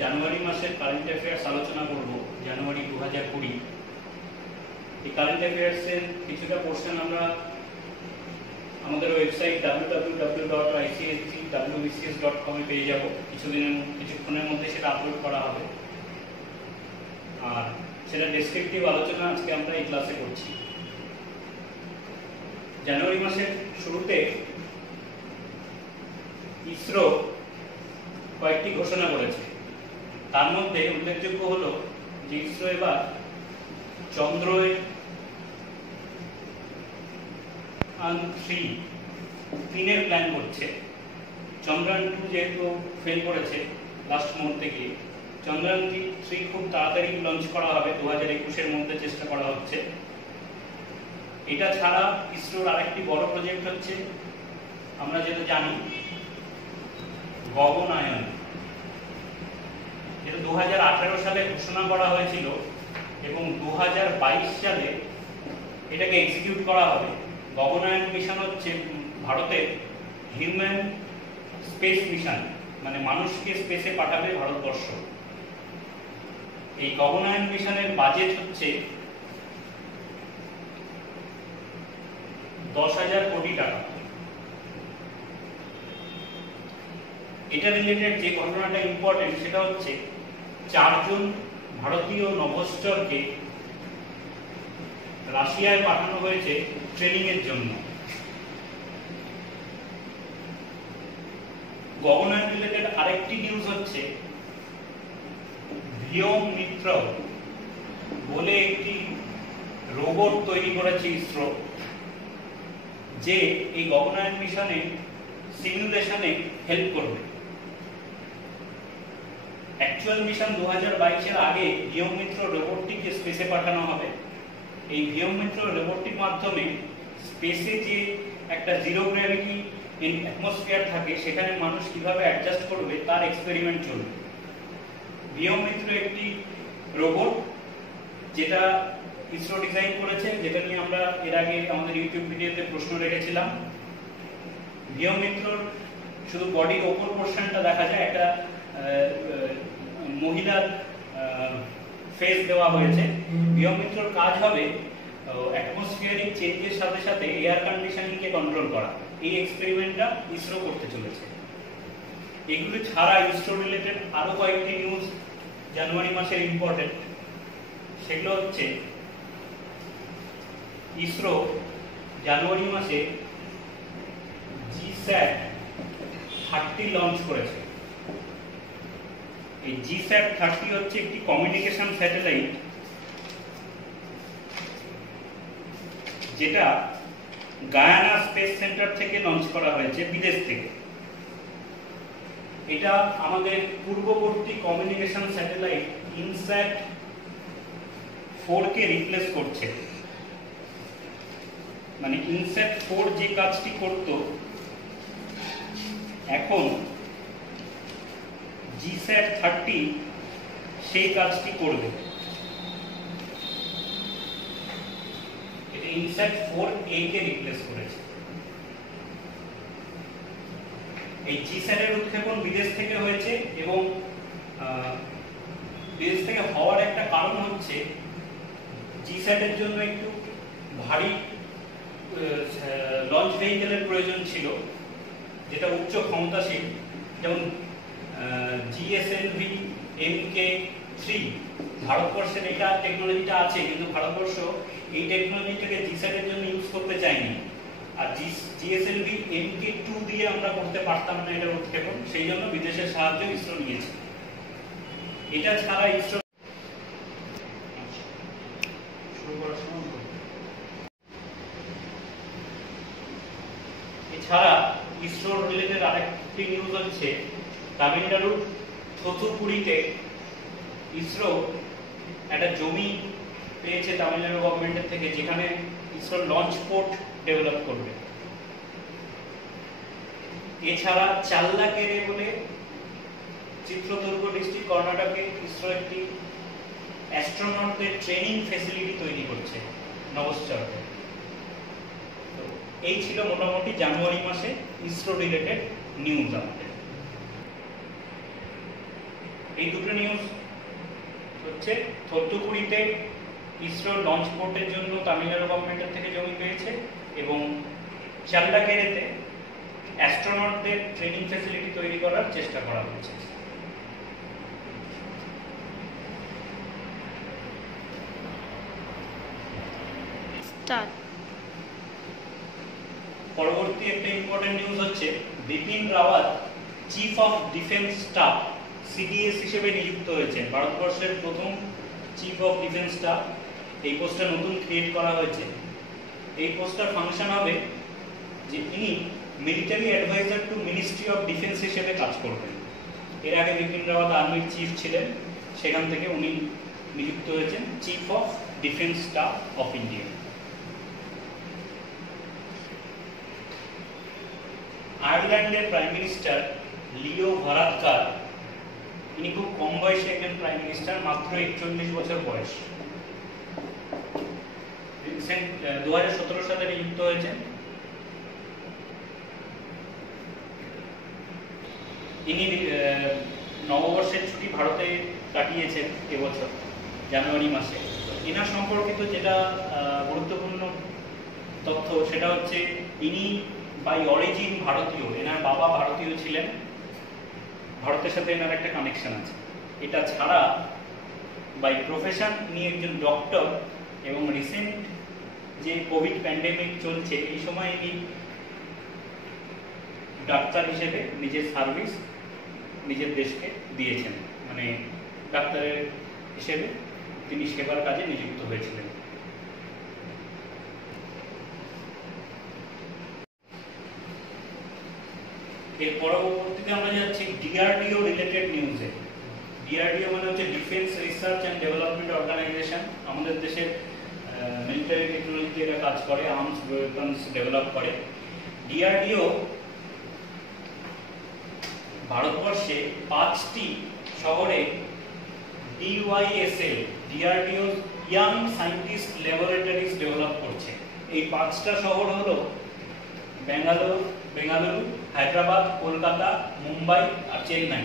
জানুয়ারি মাসের current affairs আলোচনা করব। জানুয়ারি 2020 এই কারেন্ট অ্যাফেয়ার্সের কিছুটা পোর্শন আমরা আমাদের ওয়েবসাইট www.iccscwbcs.com এ পেয়ে যাব। কিছুক্ষণের মধ্যে সেটা আপলোড করা হবে, আর সেটা ডেসক্রিপটিভ আলোচনা আজকে আমরা এই ক্লাসে করছি। জানুয়ারি মাসের শুরুতে ইসরো কয়েকটি ঘোষণা করেছে। তার মধ্যে উল্লেখযোগ্য হলো যে ইসরো এবার চন্দ্রয়ান-3 প্ল্যান করছে। চন্দ্রয়ান-2 যেহেতু ফেল করেছে লাস্ট মুহূর্তে গিয়ে, চন্দ্রয়ান-3 খুব তাড়াতাড়ি লঞ্চ করা হবে, 2021-এর মধ্যে চেষ্টা করা হচ্ছে। এটা ছাড়া ইসরোর আরেকটি বড় প্রজেক্ট হচ্ছে, আমরা যেটা জানি, গগনায়ন। এটা 2018 সালে ঘোষণা করা হয়েছিল এবং 2022 সালে এটাকে এক্সিকিউট করা হবে। গগনায়ন মিশন হচ্ছে ভারতের হিউম্যান স্পেস মিশন, মানে মানুষকে স্পেসে পাঠাবে ভারতবর্ষ। এই গগনায়ন মিশনের বাজেট হচ্ছে 10,000 কোটি টাকা। এটা রিলেটেড যে ঘটনাটা ইম্পর্টেন্ট সেটা হচ্ছে 4 জন ভারতীয় নভোশ্চরকে রাশিয়ায় পাঠানো হয়েছে ট্রেনিং এর জন্য। গগনায়ন রিলেটেড আরেকটি নিউজ হচ্ছে ভিওম মিত্র বলে একটি রোবট তৈরি করেছে ইসরো, যে এই গগনায়ন মিশনে সিমুলেশনে হেল্প করবে। অ্যাকচুয়াল মিশন 2022-এর আগে ভিওম মিত্র রোবটটিকে স্পেসে পাঠানো হবে। এই ভিওম মিত্র রোবটটির মাধ্যমে স্পেসে যে একটা জিরো গ্র্যাভিটি অ্যাটমসফিয়ার থাকে সেখানে মানুষ কিভাবে অ্যাডজাস্ট করবে তার এক্সপেরিমেন্ট চলবে। ভিওম মিত্র একটি রোবট যেটা ইসরো ডিজাইন করেছে, যেটা নিয়ে আমরা এর আগে আমাদের ইউটিউব ভিডিওতে প্রশ্ন রেখেছিলাম। ভিওম মিত্রর শুধু বডির ওপর পোর্শনটা দেখা যায়, একটা মহিলার ফেস দেওয়া হয়েছে। ভিওম মিত্রর কাজ হবে অ্যাটমসফিয়ারিক চেঞ্জের সাথে সাথে এয়ার কন্ডিশনিং কে কন্ট্রোল করা। এই এক্সপেরিমেন্টটা ইসরো করতে চলেছে। এগুলো ছাড়া ইসরো রিলেটেড আরো কয়েকটি নিউজ জানুয়ারি মাসের ইম্পর্টেন্ট। সেগুলো হচ্ছে ইসরো জানুয়ারি মাসে GSAT-30 লঞ্চ করেছে। এই GSAT-30 হচ্ছে একটি কমিউনিকেশন স্যাটেলাইট, যেটা গায়ানা স্পেস সেন্টার থেকে লঞ্চ করা হয়েছে বিদেশ থেকে। এটা আমাদের পূর্ববর্তী কমিউনিকেশন স্যাটেলাইট INSAT-4 কে রিপ্লেস করছে। মানে INSAT-4 যে কাজটি করত, এখন GSAT-30 সেই কাজটি করবে। এটা INSAT-4A কে রিপ্লেস করেছে। এই GSAT এর উৎক্ষেপণ বিদেশ থেকে হয়েছে এবং বিদেশ থেকে হওয়ার একটা কারণ হচ্ছে GSAT এর জন্য একটু ভারী লঞ্চ ভেহিকেলের প্রয়োজন ছিল, যেটা উচ্চ ক্ষমতাশীল। যেমন GSLV Mk3, ভারতবর্ষের এটা টেকনোলজিটা আছে, কিন্তু ভারতবর্ষ এই টেকনোলজিটাকে GSAT এর জন্য ইউজ করতে চায়নি। আর GSLV Mk2 দিয়ে আমরা করতে পারতাম না এটার উৎক্ষেপণ, সেই জন্য বিদেশের সাহায্য ইসরো নিয়েছে। এটা ছাড়া ইসরো এছাড়া ইসরোর রিলেটেড আরেকটি নিউজ হচ্ছে তামিলনাড়ুর থুথুকুড়িতে ইসরো একটা জমি পেয়েছে তামিলনাড়ু গভর্নমেন্টের থেকে, যেখানে ইসরো লঞ্চ পোর্ট ডেভেলপ করবে। এছাড়া চাল্লাকেরে বলে চিত্রদুর্গ ডিস্ট্রিক্ট কর্ণাটকে ইসরো একটি অ্যাস্ট্রোনটদের ট্রেনিং ফ্যাসিলিটি তৈরি করছে নভোশ্চরদের। এই ছিল মোটামুটি জানুয়ারি মাসে ইসরো রিলেটেড নিউজ আমাদের। এই দুটো নিউজ হচ্ছে, থুথুকুড়িতে ইসরো লঞ্চ পোর্টের জন্য তামিলনাড়ু গভর্নমেন্টের থেকে জমি পেয়েছে, এবং চাল্লাকেরেতে অ্যাস্ট্রোনটদের ট্রেনিং ফ্যাসিলিটি তৈরি করার চেষ্টা করা হচ্ছে। পরবর্তী একটা ইম্পর্টেন্ট নিউজ হচ্ছে, Bipin Rawat chief of defence staff CDS হিসেবে নিযুক্ত হয়েছেন। ভারতবর্ষের প্রথম চিফ অফ ডিফেন্স স্টাফ, এই পোস্টটা নতুন ক্রিয়েট করা হয়েছে। এই পোস্টটার ফাংশন হবে যে ইনি military adviser to ministry of defence হিসেবে কাজ করবেন। এর আগে বিপিন রাওয়াত আর্মির চিফ ছিলেন, সেখান থেকে উনি নিযুক্ত হয়েছেন chief of defence staff of India. আয়ারল্যান্ডের প্রাইম মিনিস্টার লিও ভারাদকার, ইনি খুব কম বয়সে একজন প্রাইম মিনিস্টার, মাত্র 41 বছর বয়স। 2017 সালে নিযুক্ত হয়েছেন। ইনি নববর্ষের ছুটি ভারতে কাটিয়েছেন এবছর জানুয়ারি মাসে। এনার সম্পর্কিত যেটা গুরুত্বপূর্ণ তথ্য সেটা হচ্ছে, ইনি বাই অরিজিন ভারতীয়, এনার বাবা ভারতীয় ছিলেন, ভারতের সাথে এনার একটা কানেকশন আছে। এটা ছাড়া বাই প্রফেশন ইনি একজন ডক্টর, এবং রিসেন্ট যে কোভিড প্যান্ডেমিক চলছে এই সময় ইনি ডাক্তার হিসেবে নিজের সার্ভিস নিজের দেশকে দিয়েছেন, মানে ডাক্তারের হিসেবে তিনি সেবার কাজে নিযুক্ত হয়েছিলেন। এর পরবর্তীতে আমরা যাচ্ছি ডিআরডিও রিলেটেড নিউজে। ডিআরডিও মানে হচ্ছে defence research and development organisation. আমাদের দেশের মিলিটারি টেকনোলজিতে এরা কাজ করে, আর্মস ওয়েপন্স ডেভেলপ করে। ডিআরডিও ভারতবর্ষে 5টি শহরে DYSL, DRDO young scientist laboratories develop করছে। এই 5টা শহর হলো বেঙ্গালুরু, হায়দ্রাবাদ, কলকাতা, মুম্বাই আর চেন্নাই।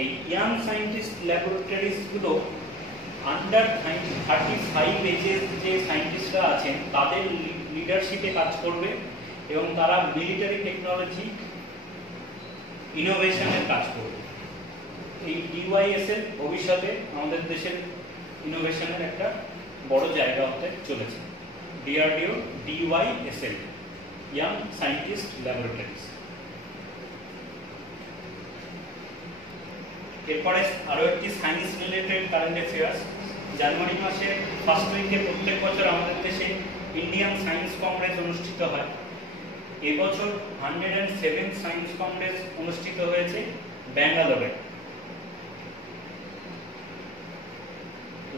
এই ইয়াং সায়েন্টিস্ট ল্যাবরেটরিজগুলো আন্ডার 35 এজের যে সায়েন্টিস্টরা আছেন তাদের লিডারশিপে কাজ করবে, এবং তারা মিলিটারি টেকনোলজি ইনোভেশনের কাজ করবে। এই ডিওয়াইএসএল ভবিষ্যতে আমাদের দেশের ইনোভেশনের একটা বড় জায়গা হতে চলেছে। DRDO DYSL, young scientist laboratories. এরপরে আরো একটি science related current affairs. January মাসে ফার্স্ট উইকে প্রত্যেক বছর আমাদের দেশে ইন্ডিয়ান সায়েন্স কংগ্রেস অনুষ্ঠিত হয়। এবছর 107 সায়েন্স কংগ্রেস অনুষ্ঠিত হয়েছে ব্যাঙ্গালোরে।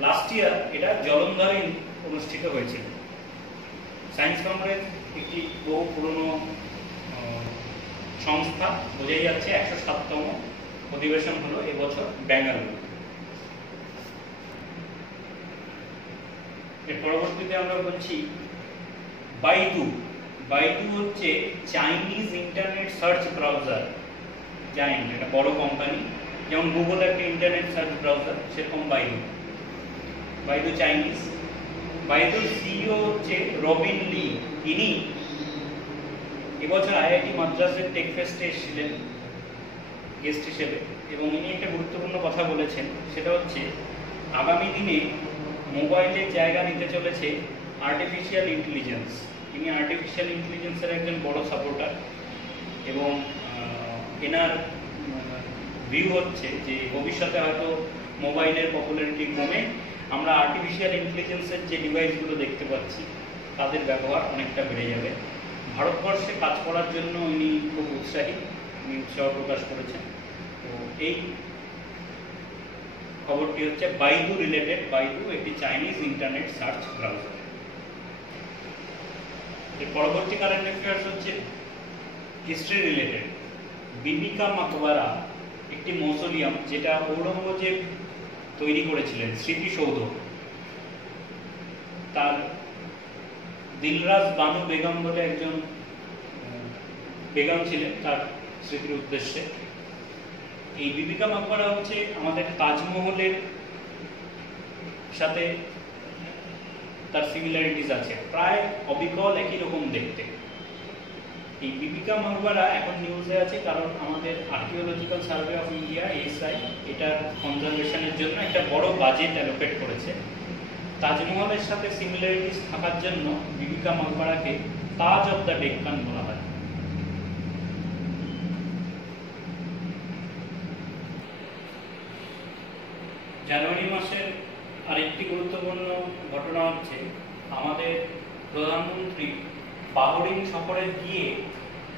লাস্ট ইয়ার এটা জলন্ধরে অনুষ্ঠিত হয়েছিল। সায়েন্স কংগ্রেস একটি বহু পুরনো সংস্থা, বোঝাই যাচ্ছে 107তম অধিবেশন হলো এবছর বেঙ্গালুরু। এর পরবর্তীতে আমরা বলছি বাইদু। বাইদু হচ্ছে চাইনিজ ইন্টারনেট সার্চ ব্রাউজার। জানেন এটা বড় কোম্পানি, যেমন গুগল একটা ইন্টারনেট সার্চ ব্রাউজার, সেরকম বাইদু। Baidu Chinese. বাইদুর সিইও হচ্ছে রবিন লি। ইনি এবছর আইআইটি মাদ্রাসের টেক ফেস্টে এসেছিলেন গেস্ট হিসেবে, এবং ইনি একটা গুরুত্বপূর্ণ কথা বলেছেন, সেটা হচ্ছে আগামী দিনে মোবাইলের জায়গা নিতে চলেছে আর্টিফিশিয়াল ইন্টেলিজেন্স। ইনি আর্টিফিশিয়াল ইন্টেলিজেন্সের একজন বড় সাপোর্টার, এবং এনার ভিউ হচ্ছে যে ভবিষ্যতে হয়তো মোবাইলের পপুলারিটি কমে আমরা আর্টিফিশিয়াল ইন্টেলিজেন্সের যে ডিভাইসগুলো দেখতে পাচ্ছি তাদের ব্যবহার অনেকটা বেড়ে যাবে। ভারতবর্ষে কাজ করার জন্য ইনি খুব উৎসাহী, উনি উৎসাহ প্রকাশ করেছেন। তো এই খবরটি হচ্ছে বাইদু রিলেটেড। বাইদু একটি চাইনিজ ইন্টারনেট সার্চ ব্রাউজার। এর পরবর্তী কারেন্ট অ্যাফেয়ার্স হচ্ছে হিস্ট্রি রিলেটেড। বিবিকা মাকবারা একটি মৌসোলিয়াম, যেটা ঔরঙ্গজেব তৈরি করেছিলেন, স্মৃতিসৌধ। তার দিলরাজ বানু বেগম বলে একজন বেগম ছিলেন তার স্মৃতির উদ্দেশ্যে। এই বিবি কা মাকবারা হচ্ছে আমাদের তাজমহলের সাথে তার সিমিলারিটিস আছে, প্রায় অবিকল একই রকম দেখতে। এই বিবি কা মাকবারা এখন নিউজে আছে কারণ আমাদের archaeological survey of India ASI এটার কনজারভেশনের জন্য একটা বড় বাজেট অ্যালোকেট করেছে। তাজমহলের সাথে সিমিলারিটিস থাকার জন্য বিবি কা মাকবারাকে তাজ অফ দ্য ডেক্কান বলা হয়। জানুয়ারি মাসের আরেকটি গুরুত্বপূর্ণ ঘটনা হচ্ছে আমাদের প্রধানমন্ত্রী বাহরিন সফরে গিয়ে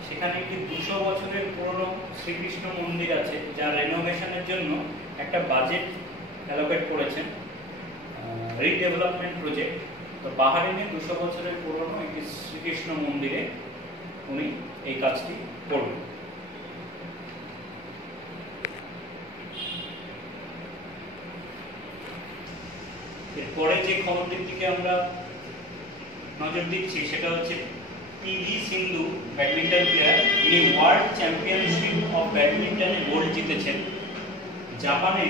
সেখানে একটি 200 বছরের পুরনো শ্রীকৃষ্ণ মন্দির আছে যার রেনোভেশনের জন্য একটা বাজেট অ্যালোকেট করেছেন, রিডেভেলপমেন্ট প্রজেক্ট। তো বাহরিনে 200 বছরের পুরনো একটি শ্রীকৃষ্ণ মন্দিরে উনি এই কাজটি করবেন। এরপরে যে খবরটির দিকে আমরা নজর দিচ্ছি সেটা হচ্ছে পিভি সিন্ধু ব্যাডমিন্টন প্লেয়ার, ইনি ওয়ার্ল্ড চ্যাম্পিয়নশিপ অফ ব্যাডমিন্টনে গোল্ড জিতেছেন জাপানে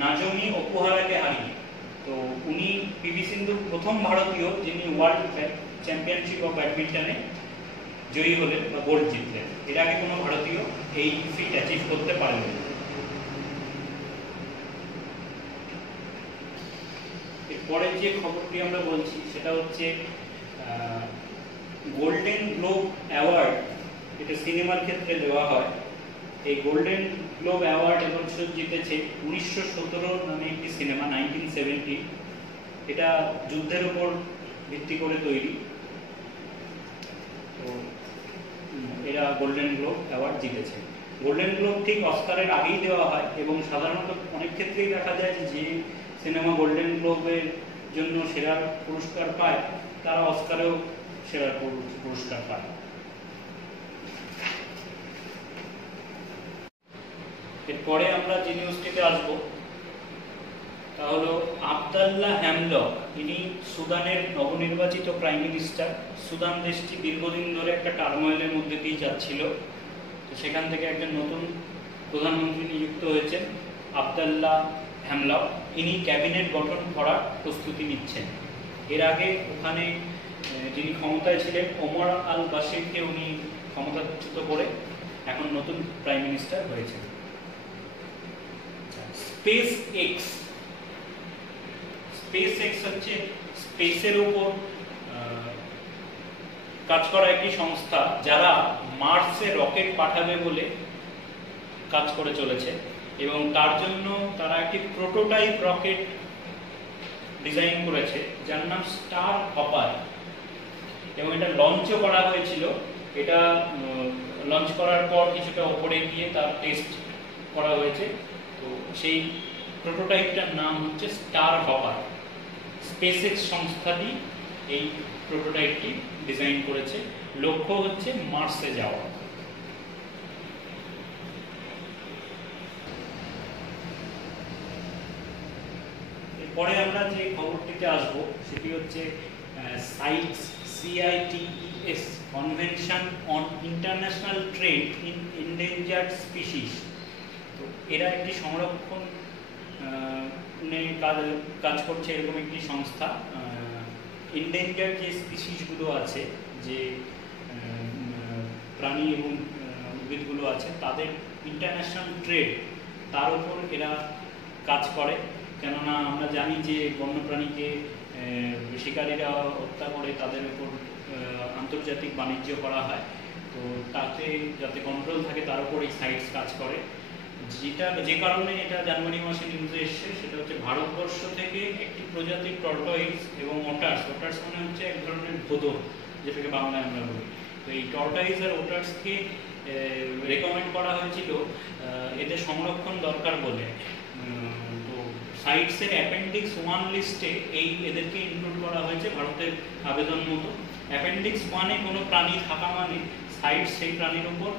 নাজমি ওকুহারাকে হারিয়ে। তো উনি পিভি সিন্ধু প্রথম ভারতীয় যিনি ওয়ার্ল্ড চ্যাম্পিয়নশিপ অফ ব্যাডমিন্টনে জয়ী হলেন বা গোল্ড জিতলেন। এর আগে কোনো ভারতীয় এই ফিট অ্যাচিভ করতে পারেনি। পরের যে খবরটি আমরা বলছি সেটা হচ্ছে গোল্ডেন গ্লোব অ্যাওয়ার্ড, এটা সিনেমার ক্ষেত্রে দেওয়া হয়। এই গোল্ডেন গ্লোব অ্যাওয়ার্ড এবছর জিতেছে 1917 নামে একটি সিনেমা, 1970। এটা যুদ্ধের উপর ভিত্তি করে তৈরি। তো এরা গোল্ডেন গ্লোব অ্যাওয়ার্ড জিতেছে। গোল্ডেন গ্লোব ঠিক অস্কারের আগেই দেওয়া হয় এবং সাধারণত অনেক ক্ষেত্রেই দেখা যায় যে সিনেমা গোল্ডেন গ্লোবের জন্য সেরা পুরস্কার পায় তারা অস্কারেও সেরা পুরস্কার পায়। এরপরে আমরা যে নিউজটিতে আসবো তা হলো আবদাল্লাহ হ্যামলক, ইনি সুদানের নবনির্বাচিত প্রাইম মিনিস্টার। সুদান দেশটি দীর্ঘদিন ধরে একটা টার্মোয়েলের মধ্যে দিয়ে যাচ্ছিল, তো সেখান থেকে একজন নতুন প্রধানমন্ত্রী নিযুক্ত হয়েছেন আবদাল্লাহ হ্যামলক। ইনি ক্যাবিনেট গঠন করার প্রস্তুতি নিচ্ছেন। এর আগে ওখানে যিনি ক্ষমতায় ছিলেন ওমর আল বাশিরকে উনি ক্ষমতাচ্যুত করে এখন নতুন প্রাইম মিনিস্টার হয়েছেন। স্পেস এক্স হচ্ছে স্পেসের উপর কাজ করা একটি সংস্থা যারা মার্সে রকেট পাঠাবে বলে কাজ করে চলেছে এবং তার জন্য তারা একটি প্রোটোটাইপ রকেট ডিজাইন করেছে যার নাম স্টার হপার এবং এটা লঞ্চও করা হয়েছিল। এটা লঞ্চ করার পর কিছুটা উপরে গিয়ে তার টেস্ট করা হয়েছে। তো সেই প্রোটোটাইপটার নাম হচ্ছে স্টার হপার। স্পেসএক্স সংস্থাটি এই প্রোটোটাইপটি ডিজাইন করেছে, লক্ষ্য হচ্ছে মার্সে যাওয়া। পরে আমরা যে খবরটিতে আসব সেটি হচ্ছে CITES convention on international trade in endangered species. তো এরা একটি সংরক্ষণ কাজ করছে এরকম একটি সংস্থা। এন্ডেঞ্জার্ড যে স্পিসিসগুলো আছে, যে প্রাণী এবং উদ্ভিদগুলো আছে তাদের ইন্টারন্যাশনাল ট্রেড, তার উপর এরা কাজ করে। কেননা আমরা জানি যে বন্যপ্রাণীকে শিকারীরা হত্যা করে তাদের উপর আন্তর্জাতিক বাণিজ্য করা হয়। তো তাতে যাতে কন্ট্রোল থাকে তার উপর এই সাইটস কাজ করে। যে কারণে এটা জানুয়ারি মাসে নিউজে এসছে সেটা হচ্ছে ভারতবর্ষ থেকে একটি প্রজাতির টর্টয়েজ এবং ওটার্স মানে হচ্ছে এক ধরনের ভোদর, যেটাকে বাংলায় আমরা বলি। তো এই টর্টয়েজ আর ওটার্সকে রেকমেন্ড করা হয়েছিল এদের সংরক্ষণ দরকার বলে। তো সাইটসের অ্যাপেন্ডিক্স 1 লিস্টে এদেরকে ইনক্লুড করা হয়েছে ভারতের আবেদন মতো। অ্যাপেন্ডিক্স 1-এ কোনো প্রাণী থাকা মানে সাইটস সেই প্রাণীর উপর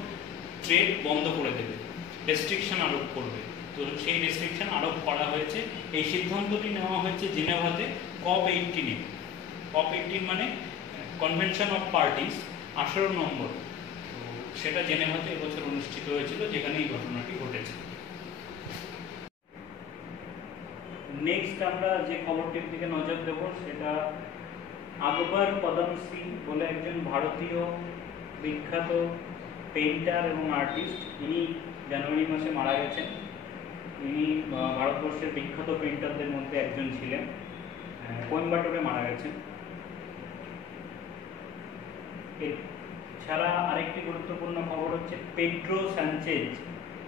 ট্রেড বন্ধ করে দেবে, রেস্ট্রিকশন আরোপ করবে। তো সেই রেস্ট্রিকশন আরোপ করা হয়েছে। এই সিদ্ধান্তটি নেওয়া হয়েছে জেনেভাতে COP18-এ। COP18 মানে কনভেনশন অফ পার্টিস, 18 নম্বর। তো সেটা জেনেভাতে এবছর অনুষ্ঠিত হয়েছিল, যেখানে এই ঘটনাটি ঘটেছে। নেক্সট আমরা যে খবরটির দিকে নজর দেব সেটা আকবর পদমসি বলে একজন ভারতীয় বিখ্যাত পেইন্টার এবং আর্টিস্ট। ইনি জানুয়ারি মাসে মারা গেছেন। ইনি ভারতবর্ষের বিখ্যাত পেইন্টারদের মধ্যে একজন ছিলেন। কোয়েম্বাটোরে মারা গেছেন। এছাড়া আরেকটি গুরুত্বপূর্ণ খবর হচ্ছে পেড্রো সানচেজ,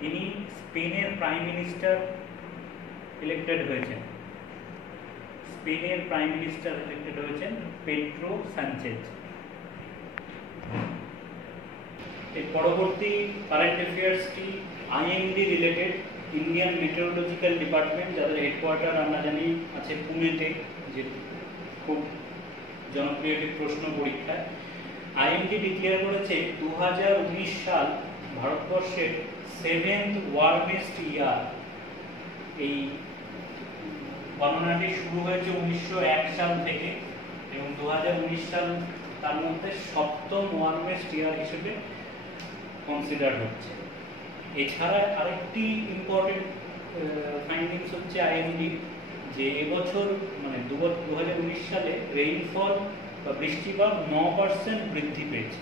ইনি স্পেনের প্রাইম মিনিস্টার ইলেক্টেড হয়েছেন। স্পেনের প্রাইম মিনিস্টার ইলেক্টেড হয়েছেন পেড্রো সানচেজ। এর পরবর্তী কারেন্ট অ্যাফেয়ার্সটি IMD related. Indian meteorological department, যাদের হেডকোয়ার্টার আমরা জানি আছে পুনেতে, যে খুব জনপ্রিয় একটি প্রশ্ন পরীক্ষায়। আইএমডি ডিক্লেয়ার করেছে 2019 সাল ভারতবর্ষের 7th ওয়ার্মেস্ট ইয়ার। এই গণনাটি শুরু হয়েছে 1901 সাল থেকে এবং 2019 সাল তার মধ্যে 7ম ওয়ার্মেস্ট ইয়ার হিসেবে কনসিডার হচ্ছে। এছাড়া আরেকটি ইম্পর্টেন্ট ফাইন্ডিংস হচ্ছে আইএমডি, যে এবছর মানে 2019 সালে রেইনফল বা বৃষ্টিপাত 9% বৃদ্ধি পেয়েছে।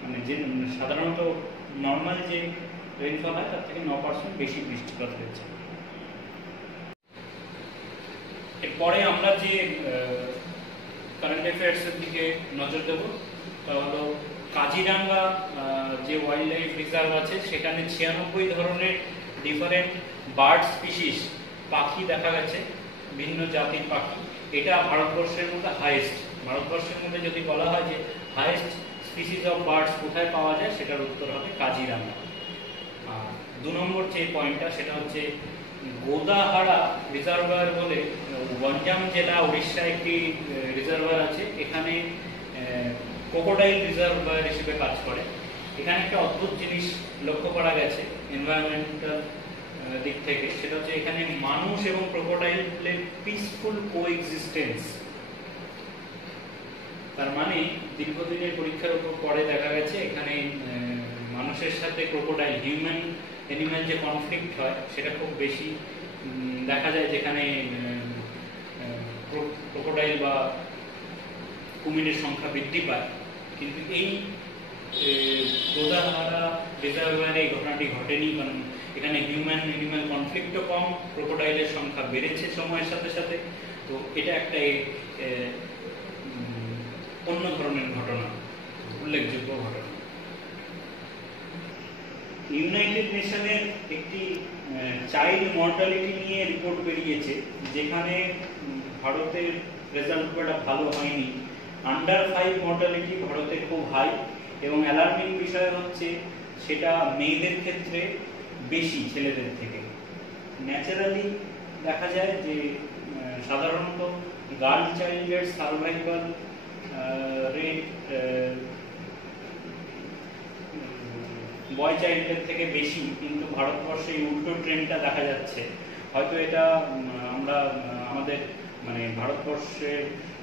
মানে যে সাধারণত নর্মাল যে রেইনফল হয় তার থেকে 9% বেশি বৃষ্টিপাত হয়েছে। এরপরে আমরা যে কারেন্ট অ্যাফেয়ার্সের দিকে নজর দেব তা হলো কাজিরাঙ্গা যে ওয়াইল্ড লাইফ রিজার্ভ আছে, সেখানে 96 ধরনের ডিফারেন্ট বার্ড স্পিসিস পাখি দেখা গেছে, ভিন্ন জাতির পাখি। এটা ভারতবর্ষের মধ্যে হাইয়েস্ট। ভারতবর্ষের মধ্যে যদি বলা হয় যে হাইয়েস্ট স্পিসিস অফ বার্ডস কোথায় পাওয়া যায়, সেটার উত্তর হবে কাজিরাঙ্গা। 2 নম্বর যে পয়েন্টটা সেটা হচ্ছে গোদাহারা রিজার্ভার বলে গঞ্জাম জেলা উড়িষ্যা একটি রিজার্ভার আছে। এখানে ক্রোকোডাইল রিজার্ভার হিসেবে কাজ করে। এখানে একটা অদ্ভুত জিনিস লক্ষ্য করা গেছে এনভায়রনমেন্টাল দিক থেকে, সেটা হচ্ছে এখানে মানুষ এবং ক্রোকোডাইলের পিসফুল কোএক্সিস্টেন্স। তার মানে দীর্ঘদিনের পরীক্ষার উপর পরে দেখা গেছে এখানে মানুষের সাথে ক্রোকোডাইল, হিউম্যান অ্যানিম্যাল যে কনফ্লিক্ট হয় সেটা খুব বেশি দেখা যায়, যেখানে ক্রোকোডাইল বা কুমিরের সংখ্যা বৃদ্ধি পায়। কিন্তু এই গোদাহারা রিজার্ভারে এই ঘটনাটি ঘটেনি, কারণ এখানে হিউম্যান অ্যানিম্যাল কনফ্লিক্টও কম, ক্রোকোডাইলের সংখ্যা বেড়েছে সময়ের সাথে সাথে। তো এটা একটা অন্য ধরনের ঘটনা, উল্লেখযোগ্য ঘটনা। ইউনাইটেড নেশনের একটি চাইল্ড মর্টালিটি নিয়ে রিপোর্ট বেরিয়েছে, যেখানে ভারতের রেজাল্ট খুব একটা ভালো হয়নি। আন্ডার 5 মর্টালিটি ভারতে খুব হাই, এবং অ্যালার্মিং বিষয় হচ্ছে সেটা মেয়েদের ক্ষেত্রে বেশি ছেলেদের থেকে। ন্যাচারালি দেখা যায় যে সাধারণত গার্ল চাইল্ডের সার্ভাইভাল রেট বয় চাইল্ডের থেকে বেশি, কিন্তু ভারতবর্ষে এই উল্টো ট্রেন্ডটা দেখা যাচ্ছে। হয়তো এটা আমরা আমাদের মানে ভারতবর্ষের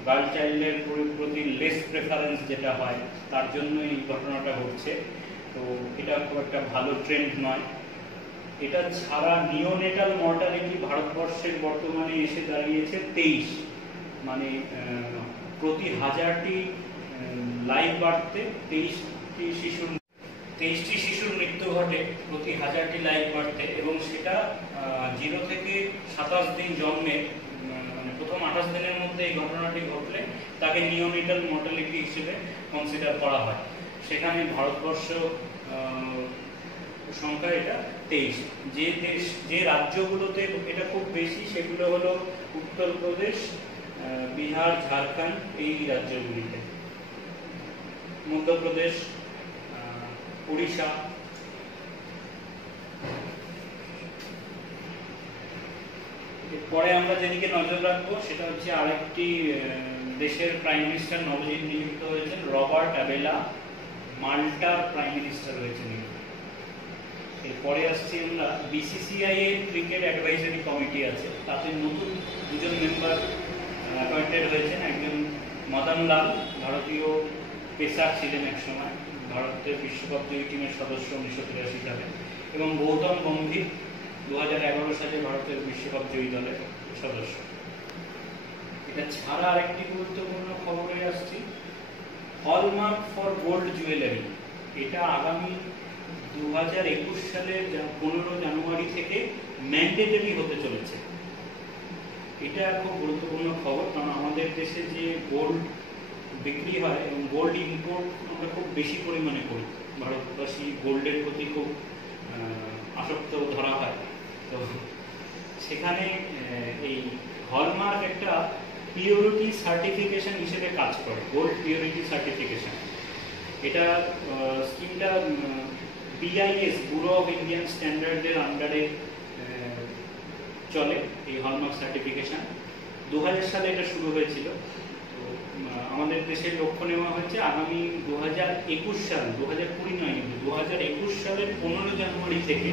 গার্ল চাইল্ডের প্রতি লেস প্রেফারেন্স যেটা হয় তার জন্য এই ঘটনাটা ঘটছে। তো এটা খুব একটা ভালো ট্রেন্ড নয়। এটা ছাড়া নিওনেটাল মর্টালিটি ভারতবর্ষের বর্তমানে এসে দাঁড়িয়েছে 23, মানে প্রতি 1000টি লাইভ বার্থে 23টি শিশুর মৃত্যু ঘটে প্রতি 1000টি লাইভ বার্থে, এবং সেটা 0 থেকে 27 দিন জন্মে, মানে প্রথম 28 দিনের মধ্যে এই ঘটনাটি ঘটলে তাকে নিওনেটাল মর্টালিটি হিসেবে কনসিডার করা হয়। সেখানে ভারতবর্ষ সংখ্যা এটা 23। যে রাজ্যগুলোতে এটা খুব বেশি সেগুলো হলো উত্তরপ্রদেশ, বিহার, ঝাড়খণ্ড, এই রাজ্যগুলিতে। মধ্যপ্রদেশ, উড়িষ্যা। পরে আমরা যেদিকে নজর রাখবো সেটা হচ্ছে আরেকটি দেশের প্রাইম মিনিস্টার নবনিযুক্ত হয়েছেন, রবার্ট অ্যাবেলা, মাল্টার প্রাইম মিনিস্টার হয়েছেন। এরপরে আসছি আমরা বিসিসিআই এর ক্রিকেট অ্যাডভাইজারি কমিটি আছে, তাতে নতুন 2জন মেম্বার অ্যাপয়েন্টেড হয়েছেন। একজন মদন লাল, ভারতীয় পেসার ছিলেন একসময়, ভারতের বিশ্বকাপ জয়ী টিমের সদস্য 1983 সালে, এবং গৌতম গম্ভীর 2011 সালে ভারতের বিশ্বকাপ জয়ী দলের সদস্য। এটা ছাড়া আরেকটি গুরুত্বপূর্ণ খবরে আসছি, হলমার্ক ফর গোল্ড জুয়েলারি। এটা আগামী 2021 সালের 15 জানুয়ারি থেকে ম্যান্ডেটরি হতে চলেছে। এটা খুব গুরুত্বপূর্ণ খবর, কারণ আমাদের দেশে যে গোল্ড বিক্রি হয় এবং গোল্ড ইম্পোর্ট আমরা খুব বেশি পরিমাণে করি, ভারতবাসী গোল্ডের প্রতি খুব আসক্ত ধরা হয়। তো সেখানে এই হলমার্ক একটা পিওরিটি সার্টিফিকেশন হিসেবে কাজ করে, গোল্ড পিওরিটি সার্টিফিকেশন। এটা স্কিমটা BIS, ব্যুরো অফ ইন্ডিয়ান স্ট্যান্ডার্ডের আন্ডারে চলে এই হলমার্ক সার্টিফিকেশন। 2000 সালে এটা শুরু হয়েছিল। তো আমাদের দেশের লক্ষ্য নেওয়া হয়েছে আগামী 2021 সাল, 2020 নয়, 2021 সালের 15 জানুয়ারি থেকে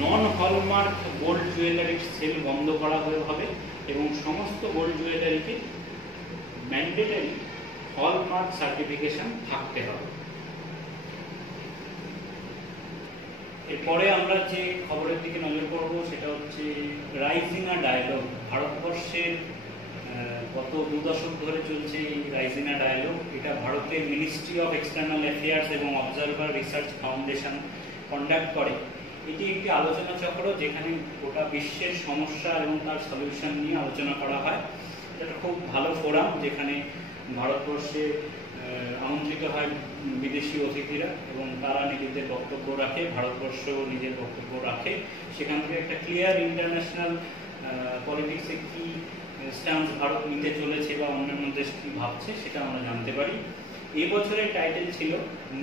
নন হলমার্ক গোল্ড জুয়েলারির সেল বন্ধ করা হবে এবং সমস্ত গোল্ড জুয়েলারিতে ম্যান্ডেটরি হলমার্ক সার্টিফিকেশন থাকতে হবে। এরপরে আমরা যে খবরের দিকে নজর করব সেটা হচ্ছে রাইজিনা ডায়ালগ। ভারতবর্ষের গত 2 দশক ধরে চলছে এই রাইজিনা ডায়ালগ। এটা ভারতের মিনিস্ট্রি অফ এক্সটার্নাল অ্যাফেয়ার্স এবং অবজারভার রিসার্চ ফাউন্ডেশন কন্ডাক্ট করে। এটি একটি আলোচনা চক্র যেখানে গোটা বিশ্বের সমস্যা এবং তার সলিউশন নিয়ে আলোচনা করা হয়। এটা খুব ভালো ফোরাম যেখানে ভারতবর্ষে আমন্ত্রিত হয় বিদেশি অতিথিরা এবং তারা নিজেদের বক্তব্য রাখে, ভারতবর্ষ নিজের বক্তব্য রাখে। সেখান থেকে একটা ক্লিয়ার ইন্টারন্যাশনাল পলিটিক্সে কি স্ট্যান্স ভারত নিতে চলেছে বা অন্যান্য দেশ কি ভাবছে সেটা আমরা জানতে পারি। এই বছরের টাইটেল ছিল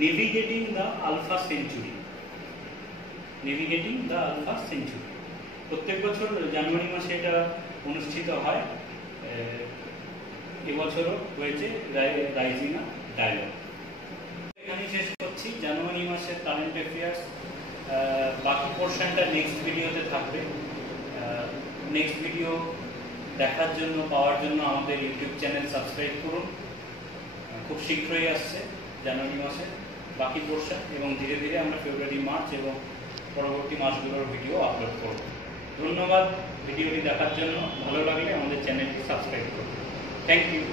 navigating the alpha century. Navigating the alpha century প্রত্যেক বছর জানুয়ারি মাসে এটা অনুষ্ঠিত হয়। এবছরও হয়েছে রাইজিনা ডায়ালগ। এখানে শেষ করছি জানুয়ারি মাসের কারেন্ট অ্যাফেয়ার্স। বাকি পোর্শনটা নেক্সট ভিডিওতে থাকবে। নেক্সট ভিডিও দেখার জন্য, পাওয়ার জন্য আমাদের ইউটিউব চ্যানেল সাবস্ক্রাইব করুন। খুব শীঘ্রই আসছে জানুয়ারি মাসে বাকি পোর্শন, এবং ধীরে ধীরে আমরা ফেব্রুয়ারি, মার্চ এবং পরবর্তী মাসগুলোর ভিডিও আপলোড করব। ধন্যবাদ ভিডিওটি দেখার জন্য। ভালো লাগলে আমাদের চ্যানেলটি সাবস্ক্রাইব করুন। Thank you.